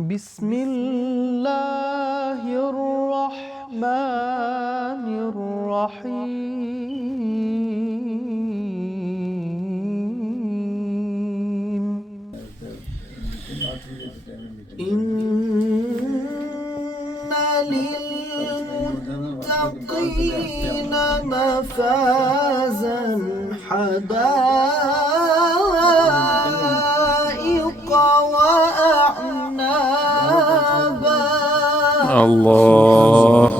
بسم الله الرحمن الرحيم إن للمتقين مفازا حدائق وأعنابا الله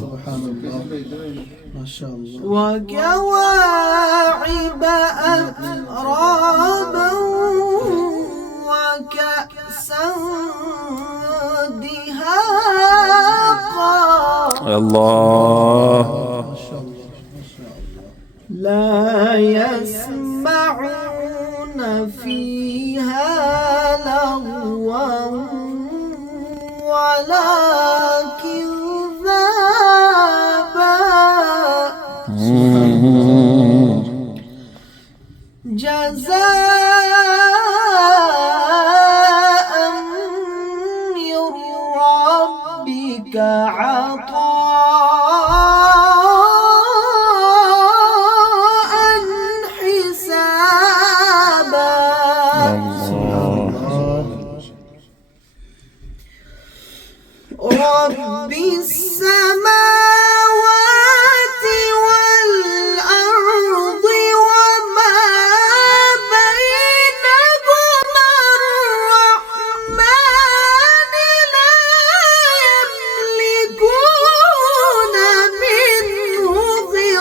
سبحان الله ما شاء الله وكواعب أترابا وكأسا دهاقا الله ما شاء الله ما شاء الله لا يسمعون فيها لغوا ولا كذابا جزاء من ربك عطاء حسابا رب السماوات والأرض وما بينهما الرحمن لا يملكون منه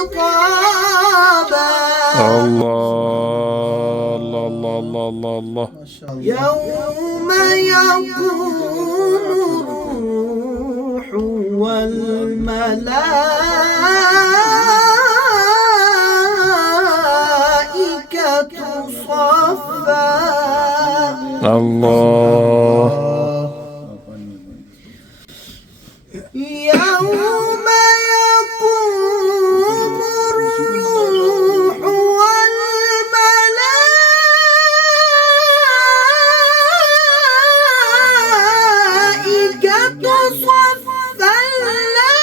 خطابا الله الله الله الله الله الله ما شاء الله يوم يقوم الروح والملائكة صفا الله يوم يقوم الروح والملائكة صفا لا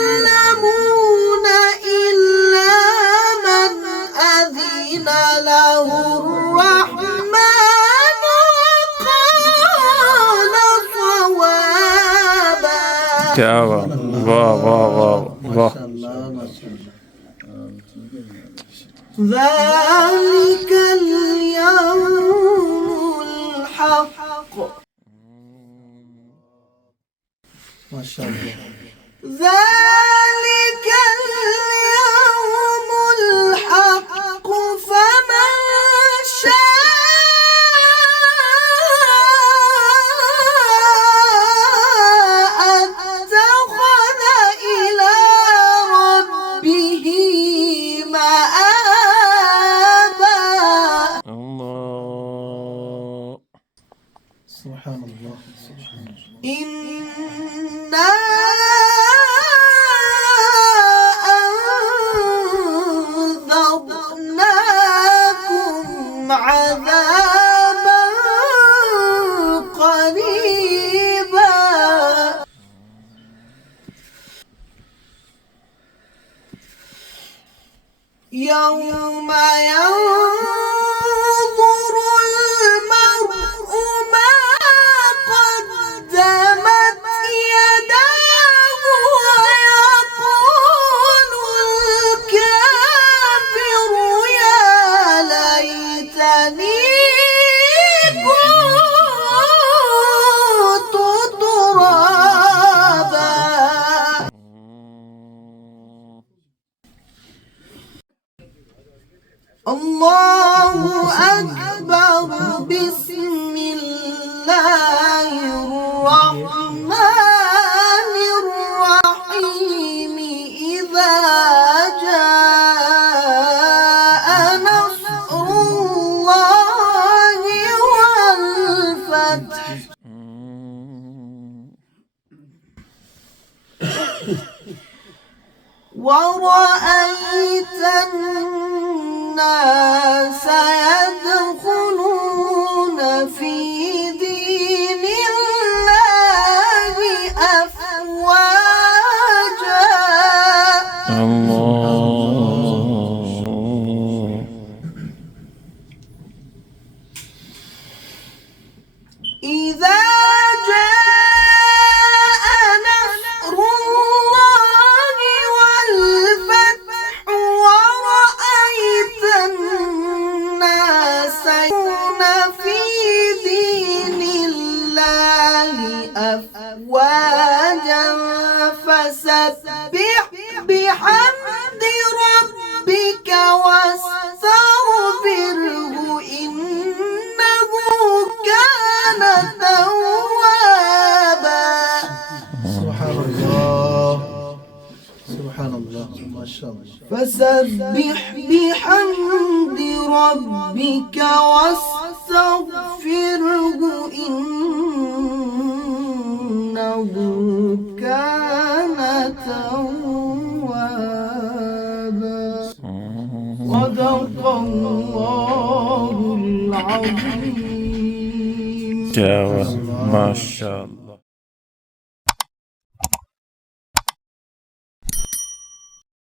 يتكلمون إلا من أذن له الرحمن وقال صوابا क्या वाह वाह वाह वाह ما वाह شاء الله ما شاء الله ذلك اليوم الحق ما شاء الله ذلك اليوم الحق فمن شاء اتخذ إلى ربه مآبا الله سبحان الله سبحان الله إنا أنذرناكم عذابا قريبا يوم ينظر المرء ما قدمت يداه ويقول الكافر يا ليتني كنت ترابا الله أكبر بسم الله الرحمن الرحيم إذا جاء نصر الله والفتح ورأيت الناس يدخلون في دين إذا جاء نصر الله والفتح ورأيت الناس يدخلون في دين الله أفواجا فسبح بحمد ربك واستغفره إنه كان توابا. سبحان الله سبحان الله ما شاء الله. فسبح بحمد ربك واستغفره إنه كان توابا. صدق الله العظيم. ما شاء الله.